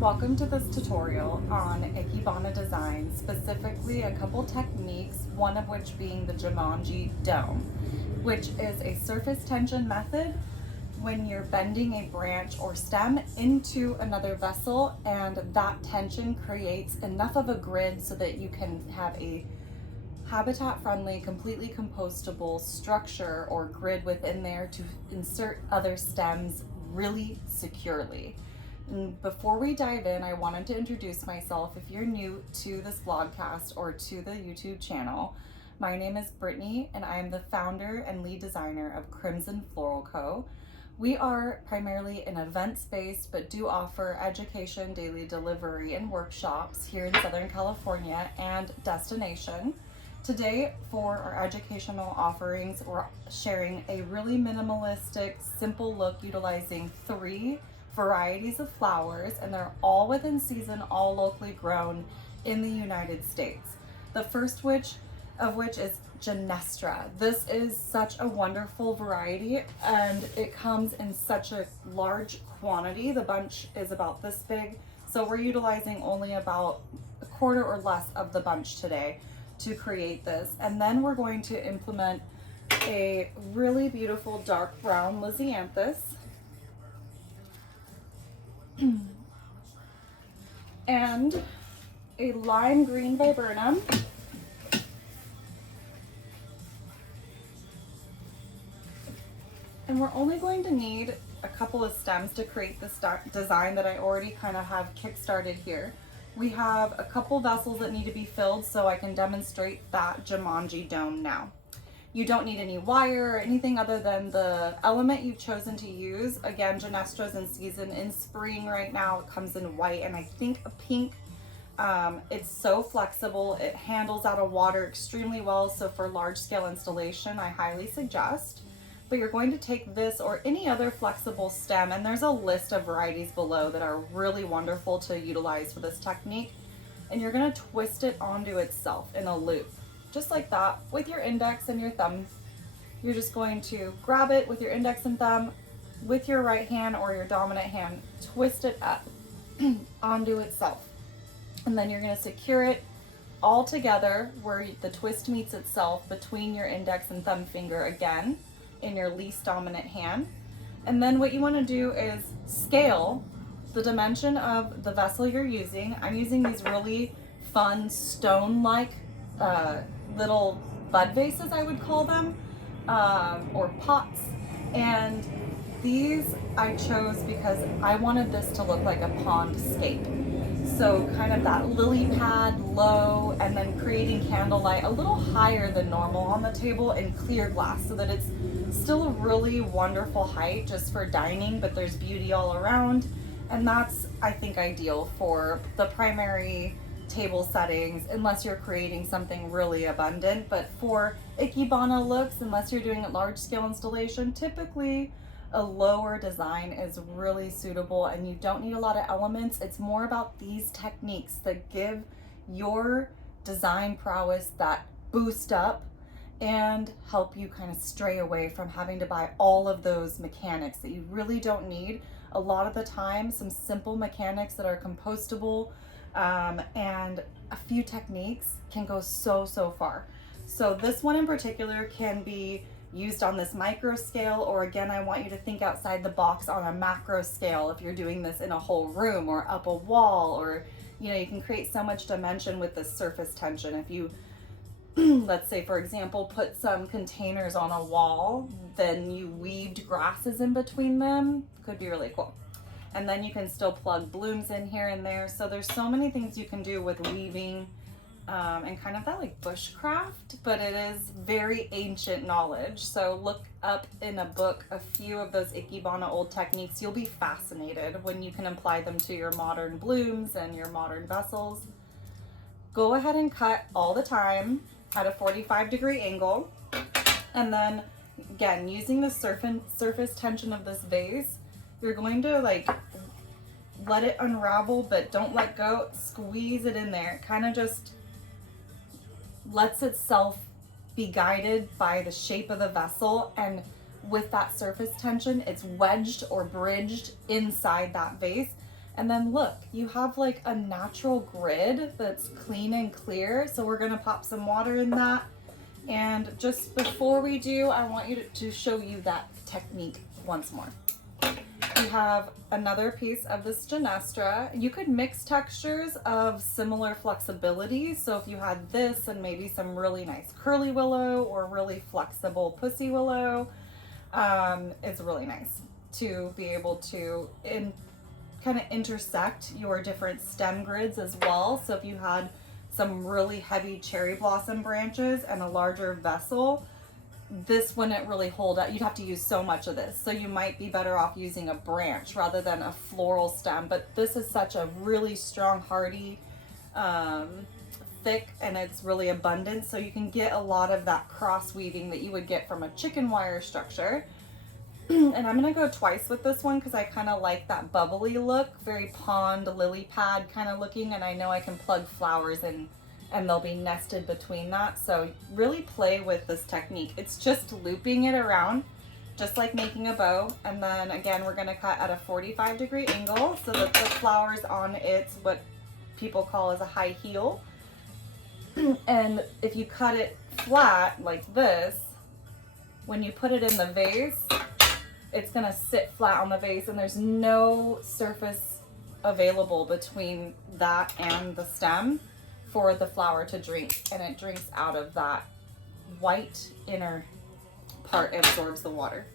Welcome to this tutorial on Ikebana design, specifically a couple techniques, one of which being the Jomonji-Dome, which is a surface tension method when you're bending a branch or stem into another vessel, and that tension creates enough of a grid so that you can have a habitat-friendly, completely compostable structure or grid within there to insert other stems really securely. And before we dive in, I wanted to introduce myself. If you're new to this vlogcast or to the YouTube channel, my name is Brittany and I am the founder and lead designer of Crimson Floral Co. We are primarily an events-based but do offer education, daily delivery, and workshops here in Southern California and destination. Today, for our educational offerings, we're sharing a really minimalistic, simple look utilizing 3 varieties of flowers, and they're all within season, all locally grown in the United States. The first of which is Genestra. This is such a wonderful variety and it comes in such a large quantity. The bunch is about this big, so we're utilizing only about a quarter or less of the bunch today to create this. And then we're going to implement a really beautiful dark brown Lysianthus and a lime green viburnum, and we're only going to need a couple of stems to create this design that I already kind of have kick-started here. We have a couple vessels that need to be filled, so I can demonstrate that Jomonji-Dome now. You don't need any wire or anything other than the element you've chosen to use. Again, Genestra's in season in spring right now. It comes in white and I think a pink. It's so flexible. It handles out of water extremely well. So for large scale installation, I highly suggest. But you're going to take this or any other flexible stem, and there's a list of varieties below that are really wonderful to utilize for this technique. And you're going to twist it onto itself in a loop. Just like that, with your index and your thumb. You're just going to grab it with your index and thumb, with your right hand or your dominant hand, twist it up onto itself. And then you're going to secure it all together where the twist meets itself between your index and thumb finger again in your least dominant hand. And then what you want to do is scale the dimension of the vessel you're using. I'm using these really fun stone-like little bud vases, I would call them, or pots. And these I chose because I wanted this to look like a pond-scape. So kind of that lily pad low, and then creating candlelight a little higher than normal on the table in clear glass so that it's still a really wonderful height just for dining, but there's beauty all around. And that's, I think, ideal for the primary table settings unless you're creating something really abundant. But for Ikebana looks, unless you're doing a large scale installation, typically a lower design is really suitable and you don't need a lot of elements. It's more about these techniques that give your design prowess that boost up and help you kind of stray away from having to buy all of those mechanics that you really don't need. A lot of the time, some simple mechanics that are compostable and a few techniques can go so far. So this one in particular can be used on this micro scale, or again, I want you to think outside the box on a macro scale if you're doing this in a whole room or up a wall, or you can create so much dimension with this surface tension. If you let's say, for example, put some containers on a wall, then you weaved grasses in between them, could be really cool. And then you can still plug blooms in here and there. So there's so many things you can do with weaving and kind of that like bushcraft, but it is very ancient knowledge. So look up in a book a few of those Ikebana old techniques. You'll be fascinated when you can apply them to your modern blooms and your modern vessels. Go ahead and cut all the time at a 45-degree angle. And then again, using the surface tension of this vase, you're going to like let it unravel, but don't let go. Squeeze it in there. It kind of just lets itself be guided by the shape of the vessel, and with that surface tension, it's wedged or bridged inside that vase. And then look, you have like a natural grid that's clean and clear. So we're gonna pop some water in that. And just before we do, I want you to show you that technique once more. We have another piece of this Genestra. You could mix textures of similar flexibility. So if you had this and maybe some really nice curly willow or really flexible pussy willow, it's really nice to be able to kind of intersect your different stem grids as well. So if you had some really heavy cherry blossom branches and a larger vessel, this wouldn't really hold up. You'd have to use so much of this. So you might be better off using a branch rather than a floral stem. But this is such a really strong, hardy, thick, and it's really abundant. So you can get a lot of that cross weaving that you would get from a chicken wire structure. And I'm gonna go twice with this one because I kind of like that bubbly look, very pond lily pad kind of looking, and I know I can plug flowers in and they'll be nested between that. So really play with this technique. It's just looping it around, just like making a bow. And then again, we're gonna cut at a 45-degree angle so that the flower's on its, what people call as a high heel. And if you cut it flat like this, when you put it in the vase, it's gonna sit flat on the vase and there's no surface available between that and the stem for the flower to drink, and it drinks out of that white inner part, absorbs the water.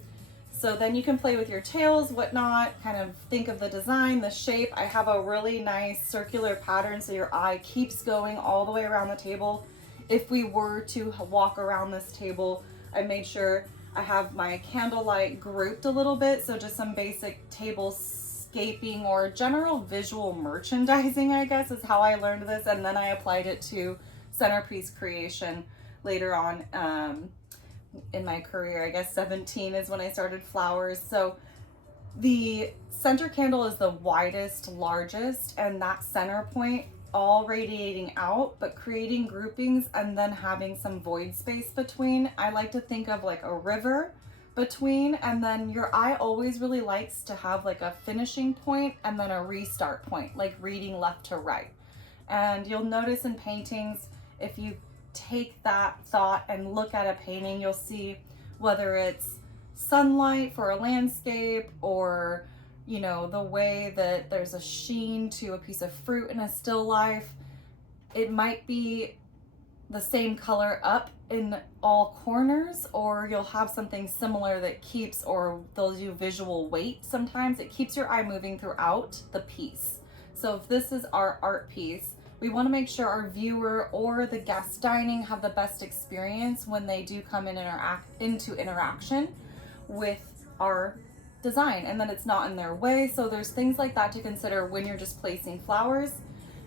So then you can play with your tails, whatnot, kind of think of the design, the shape. I have a really nice circular pattern so your eye keeps going all the way around the table. If we were to walk around this table, I made sure I have my candlelight grouped a little bit, so just some basic tablescaping or general visual merchandising, I guess, is how I learned this. And then I applied it to centerpiece creation later on in my career. I guess 17 is when I started flowers. So the center candle is the widest, largest, and that center point all radiating out, but creating groupings and then having some void space between. I like to think of like a river between, and then your eye always really likes to have like a finishing point and then a restart point, like reading left to right. And you'll notice in paintings, if you take that thought and look at a painting, you'll see whether it's sunlight for a landscape or, you know, the way that there's a sheen to a piece of fruit in a still life. It might be the same color up in all corners, or you'll have something similar that keeps, or they'll do visual weight sometimes. It keeps your eye moving throughout the piece. So if this is our art piece, we want to make sure our viewer or the guest dining have the best experience when they do come in into interaction with our design, and then it's not in their way. So there's things like that to consider when you're just placing flowers.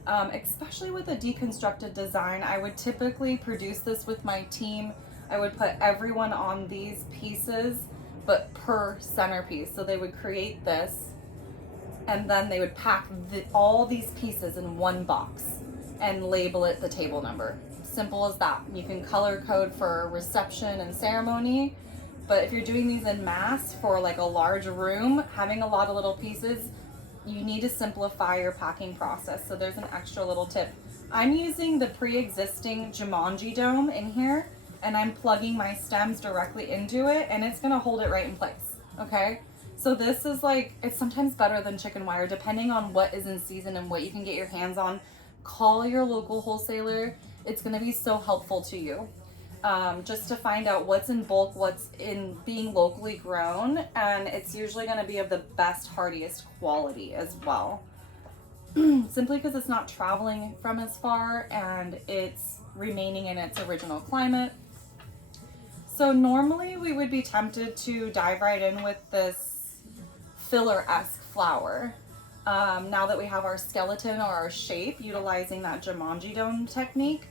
Especially with a deconstructed design, I would typically produce this with my team. I would put everyone on these pieces, but per centerpiece. So they would create this, and then they would pack all these pieces in one box and label it the table number. Simple as that. You can color code for reception and ceremony, but if you're doing these in mass for like a large room, having a lot of little pieces, you need to simplify your packing process. So there's an extra little tip. I'm using the pre-existing Jomonji-Dome in here, and I'm plugging my stems directly into it, and it's gonna hold it right in place, okay? So this is like, it's sometimes better than chicken wire, depending on what is in season and what you can get your hands on. Call your local wholesaler. It's gonna be so helpful to you. Just to find out what's in bulk, what's in being locally grown, and it's usually going to be of the best, hardiest quality as well. Simply because it's not traveling from as far and it's remaining in its original climate. So normally we would be tempted to dive right in with this filler-esque flower. Now that we have our skeleton or our shape, utilizing that Jomonji-Dome technique.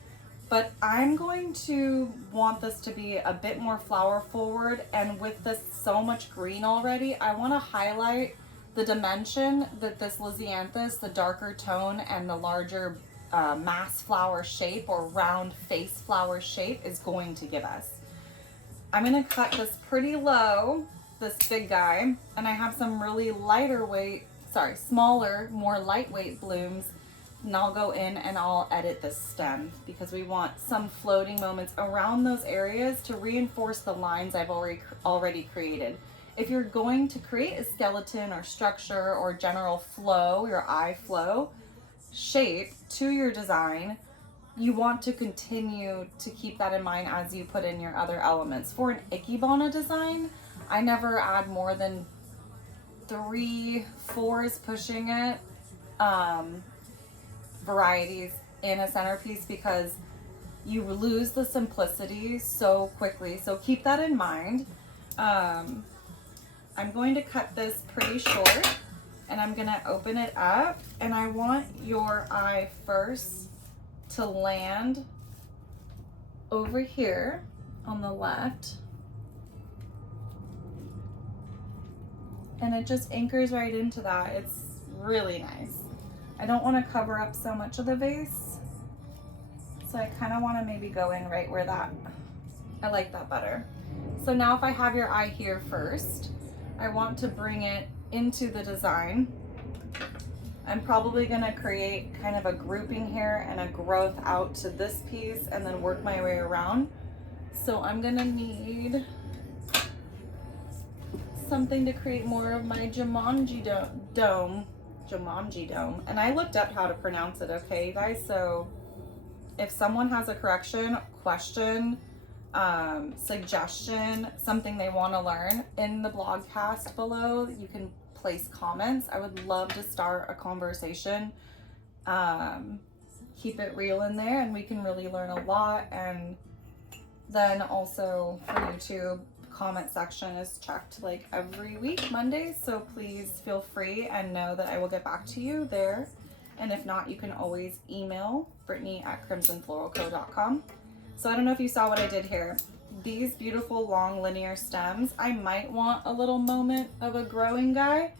But I'm going to want this to be a bit more flower forward, and with this so much green already, I want to highlight the dimension that this Lisianthus, the darker tone and the larger mass flower shape or round face flower shape, is going to give us. I'm going to cut this pretty low, this big guy, and I have some really lighter weight smaller, more lightweight blooms, and I'll go in and I'll edit the stem because we want some floating moments around those areas to reinforce the lines I've already created. If you're going to create a skeleton or structure or general flow, your eye flow shape to your design, you want to continue to keep that in mind as you put in your other elements. For an Ikebana design, I never add more than 3, 4 is pushing it, varieties in a centerpiece because you lose the simplicity so quickly. So keep that in mind. I'm going to cut this pretty short and I'm gonna open it up, and I want your eye first to land over here on the left. And it just anchors right into that. It's really nice. I don't want to cover up so much of the vase, so I kind of want to maybe go in right where that, I like that better. So now if I have your eye here first, I want to bring it into the design. I'm probably going to create kind of a grouping here and a growth out to this piece and then work my way around. So I'm going to need something to create more of my Jomonji-Dome. Jomonji-Dome. And I looked up how to pronounce it, okay, you guys? So if someone has a correction, question, suggestion, something they want to learn in the blogcast below, you can place comments. I would love to start a conversation. Keep it real in there and we can really learn a lot. And then also for YouTube, comment section is checked like every week, Monday. So please feel free and know that I will get back to you there. And if not, you can always email Brittany@crimsonfloralco.com. So I don't know if you saw what I did here. These beautiful long linear stems, I might want a little moment of a growing guy,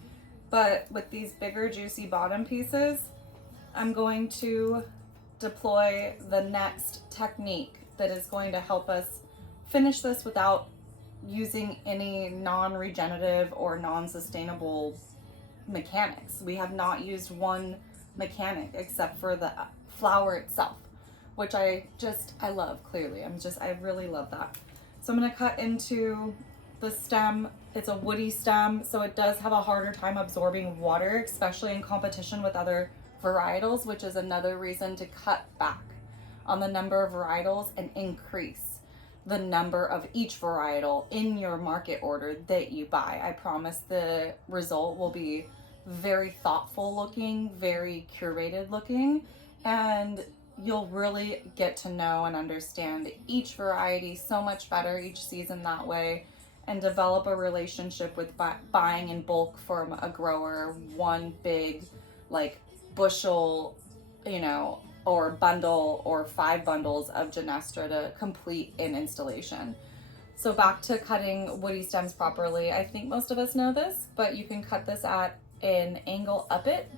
but with these bigger juicy bottom pieces, I'm going to deploy the next technique that is going to help us finish this without using any non-regenerative or non-sustainable mechanics. We have not used one mechanic except for the flower itself, which I love. Clearly I really love that. So I'm going to cut into the stem. It's a woody stem, so it does have a harder time absorbing water, especially in competition with other varietals, which is another reason to cut back on the number of varietals and increase the number of each varietal in your market order that you buy. I promise the result will be very thoughtful looking, very curated looking, and you'll really get to know and understand each variety so much better each season that way, and develop a relationship with buying in bulk from a grower, one big like bushel, you know, or bundle or 5 bundles of Genestra to complete an installation. So back to cutting woody stems properly. I think most of us know this, but you can cut this at an angle up it,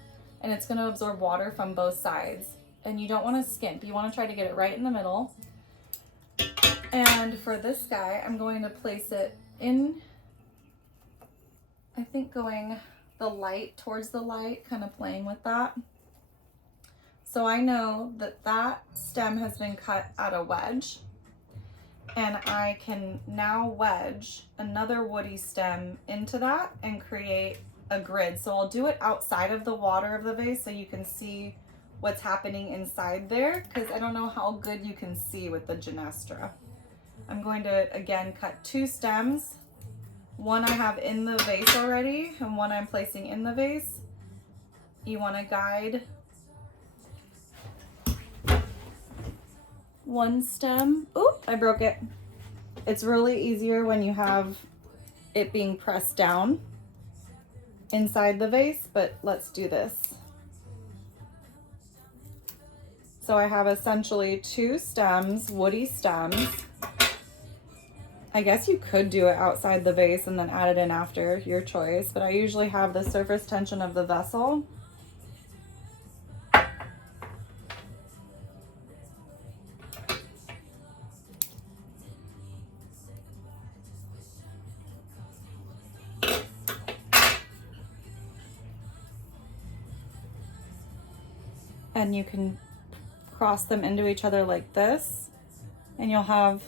and it's going to absorb water from both sides. And you don't want to skimp. You want to try to get it right in the middle. And for this guy, I'm going to place it in, I think going the light towards the light, kind of playing with that. So I know that that stem has been cut at a wedge, and I can now wedge another woody stem into that and create a grid. So I'll do it outside of the water of the vase so you can see what's happening inside there, because I don't know how good you can see with the Genestra. I'm going to again cut 2 stems. One I have in the vase already and one I'm placing in the vase. You want to guide one stem. Oop, I broke it. It's really easier when you have it being pressed down inside the vase, but let's do this. So I have essentially 2 stems, woody stems. I guess you could do it outside the vase and then add it in after, your choice, but I usually have the surface tension of the vessel. and you can cross them into each other like this, and you'll have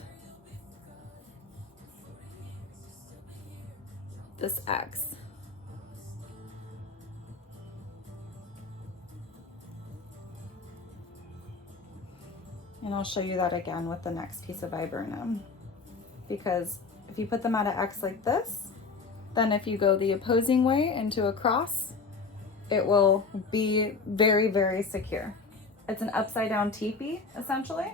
this X. And I'll show you that again with the next piece of viburnum, because if you put them at an X like this, then if you go the opposing way into a cross, it will be very, very secure. It's an upside down teepee, essentially.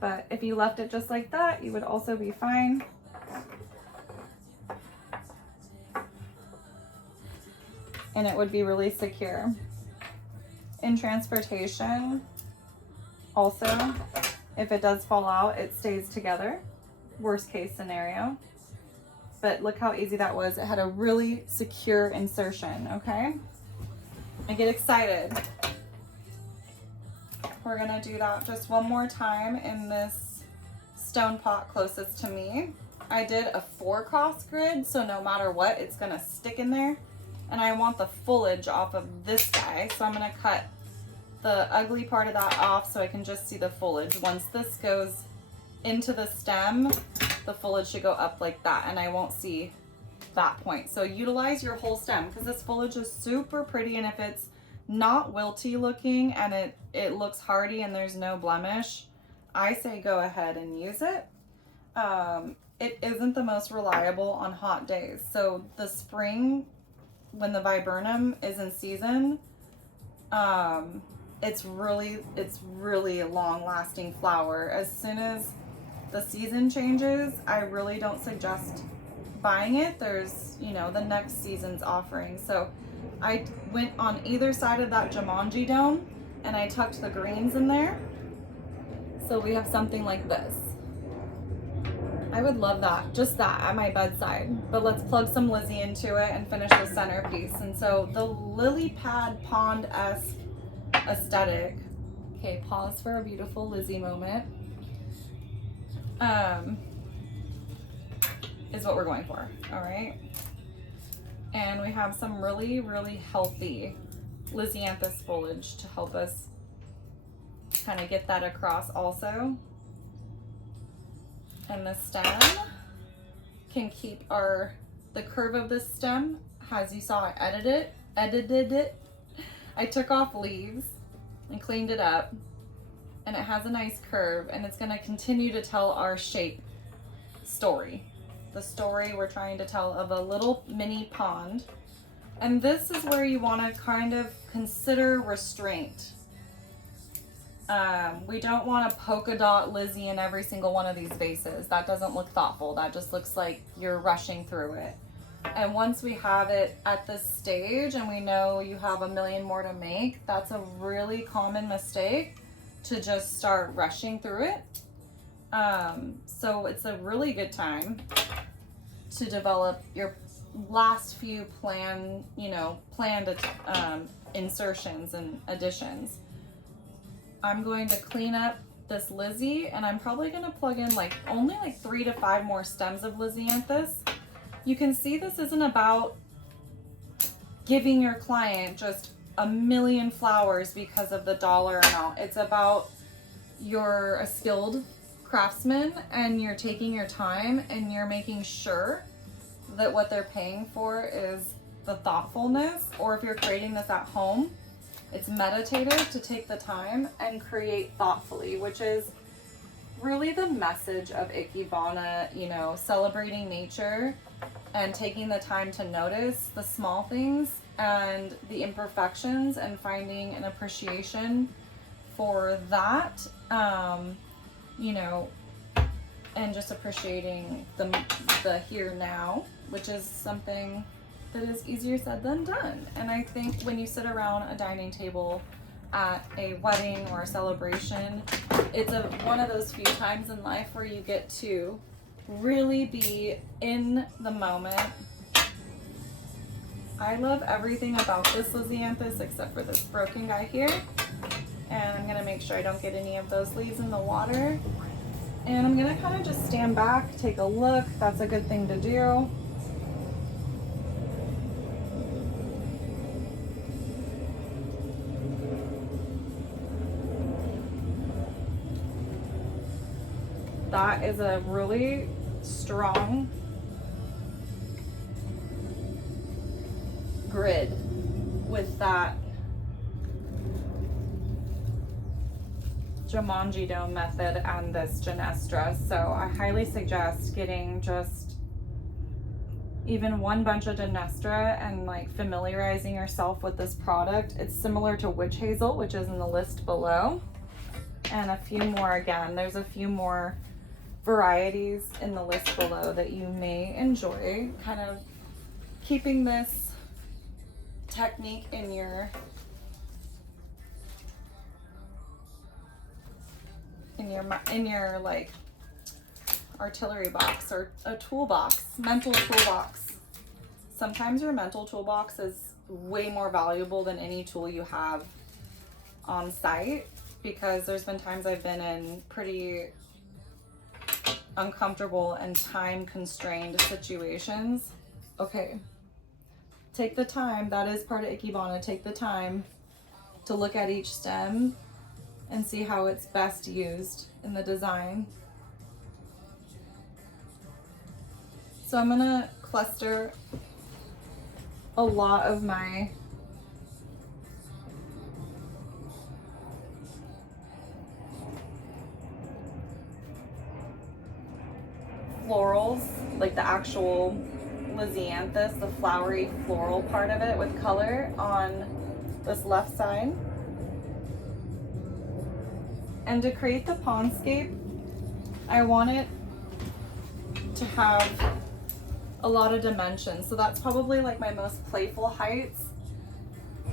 But if you left it just like that, you would also be fine. And it would be really secure. In transportation, also, if it does fall out, it stays together. Worst case scenario. But look how easy that was. It had a really secure insertion, okay? I get excited. We're gonna do that just one more time in this stone pot closest to me. I did a 4-cross grid, so no matter what, it's gonna stick in there. And I want the foliage off of this guy, so I'm gonna cut the ugly part of that off so I can just see the foliage. Once this goes into the stem, the foliage should go up like that, and I won't see that point. So utilize your whole stem, because this foliage is super pretty, and if it's not wilty looking and it looks hardy and there's no blemish, I say go ahead and use it. It isn't the most reliable on hot days. So the spring, when the viburnum is in season, it's really a long lasting flower. As soon as the season changes, I really don't suggest buying it. There's, you know, the next season's offering. So I went on either side of that Jomonji-Dome and I tucked the greens in there. So we have something like this. I would love that, just that at my bedside. But let's plug some Lizzie into it and finish the centerpiece. And so the lily pad pond-esque aesthetic. Okay, pause for a beautiful Lizzie moment. Is what we're going for, all right? And we have some really, really healthy Lisianthus foliage to help us kind of get that across also. And the stem can keep the curve of this stem, as you saw, I edited it. I took off leaves and cleaned it up, and it has a nice curve, and it's gonna continue to tell our shape story. The story we're trying to tell of a little mini pond. And this is where you wanna kind of consider restraint. We don't want a polka dot Lizzie in every single one of these vases. That doesn't look thoughtful. That just looks like you're rushing through it. And once we have it at this stage and we know you have a million more to make, that's a really common mistake, to just start rushing through it. So it's a really good time to develop your last few planned insertions and additions. I'm going to clean up this Lizzie, and I'm probably going to plug in only 3 to 5 more stems of Lisianthus. You can see this isn't about giving your client just a million flowers because of the dollar amount. It's about you're a skilled craftsman and you're taking your time and you're making sure that what they're paying for is the thoughtfulness. Or if you're creating this at home, it's meditative to take the time and create thoughtfully, which is really the message of Ikebana, you know, celebrating nature and taking the time to notice the small things and the imperfections and finding an appreciation for that, you know, and just appreciating the here now, which is something that is easier said than done. And I think when you sit around a dining table at a wedding or a celebration, it's one of those few times in life where you get to really be in the moment. I love everything about this Lisianthus except for this broken guy here. And I'm gonna make sure I don't get any of those leaves in the water. And I'm gonna kind of just stand back, take a look. That's a good thing to do. that is a really strong grid with that Jomonji-Dome method and this Genestra. So I highly suggest getting just even one bunch of Genestra and like familiarizing yourself with this product. It's similar to Witch Hazel, which is in the list below, and a few more. Again, there's a few more varieties in the list below that you may enjoy, kind of keeping this technique in your like artillery box or a toolbox, mental toolbox. Sometimes your mental toolbox is way more valuable than any tool you have on site, because there's been times I've been in pretty uncomfortable and time constrained situations. Okay, take the time, that is part of Ikebana, take the time to look at each stem and see how it's best used in the design. So I'm gonna cluster a lot of my florals, like the actual lisianthus, the flowery floral part of it with color, on this left side. And to create the Pond-Scape, I want it to have a lot of dimensions. So that's probably like my most playful heights,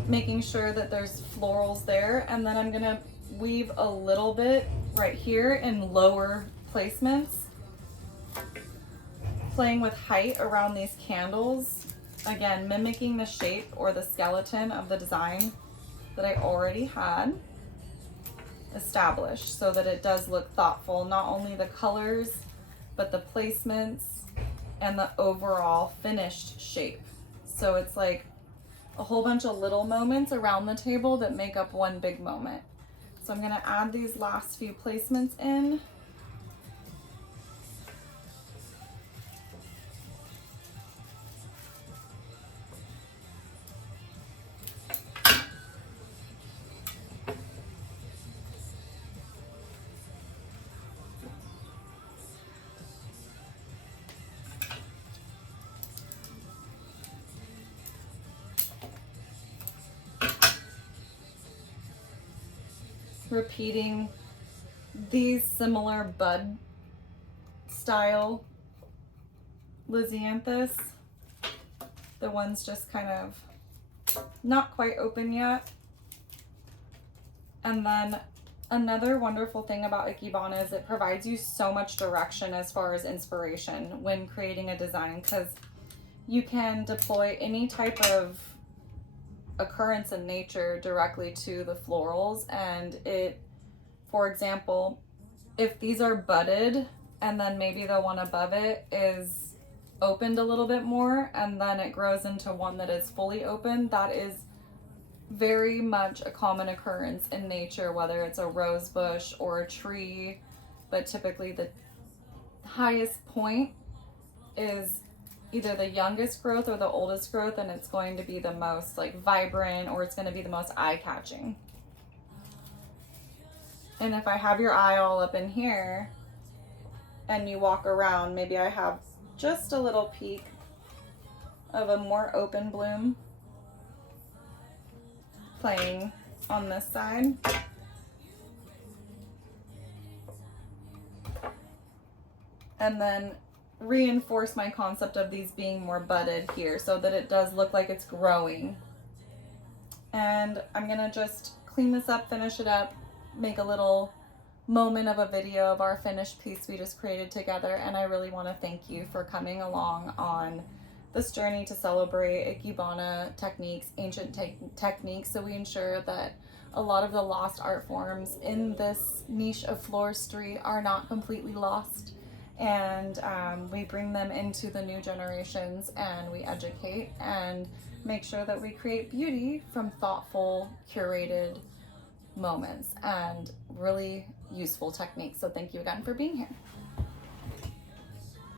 making sure that there's florals there. And then I'm gonna weave a little bit right here in lower placements, playing with height around these candles. Again, mimicking the shape or the skeleton of the design that I already had established, so that it does look thoughtful, not only the colors, but the placements and the overall finished shape. So it's like a whole bunch of little moments around the table that make up one big moment. So I'm gonna add these last few placements in. Repeating these similar bud style lisianthus, the ones just kind of not quite open yet. And then another wonderful thing about Ikebana is it provides you so much direction as far as inspiration when creating a design, because you can deploy any type of occurrence in nature directly to the florals. And it, for example, if these are budded and then maybe the one above it is opened a little bit more and then it grows into one that is fully open, that is very much a common occurrence in nature, whether it's a rose bush or a tree. But typically the highest point is either the youngest growth or the oldest growth, and it's going to be the most like vibrant, or it's going to be the most eye-catching. And if I have your eye all up in here and you walk around, maybe I have just a little peek of a more open bloom playing on this side. And then reinforce my concept of these being more budded here so that it does look like it's growing. And I'm gonna just clean this up, finish it up, make a little moment of a video of our finished piece we just created together. And I really want to thank you for coming along on this journey to celebrate Ikebana techniques, ancient techniques, so we ensure that a lot of the lost art forms in this niche of floristry are not completely lost. And we bring them into the new generations, and we educate and make sure that we create beauty from thoughtful, curated moments and really useful techniques. So thank you again for being here.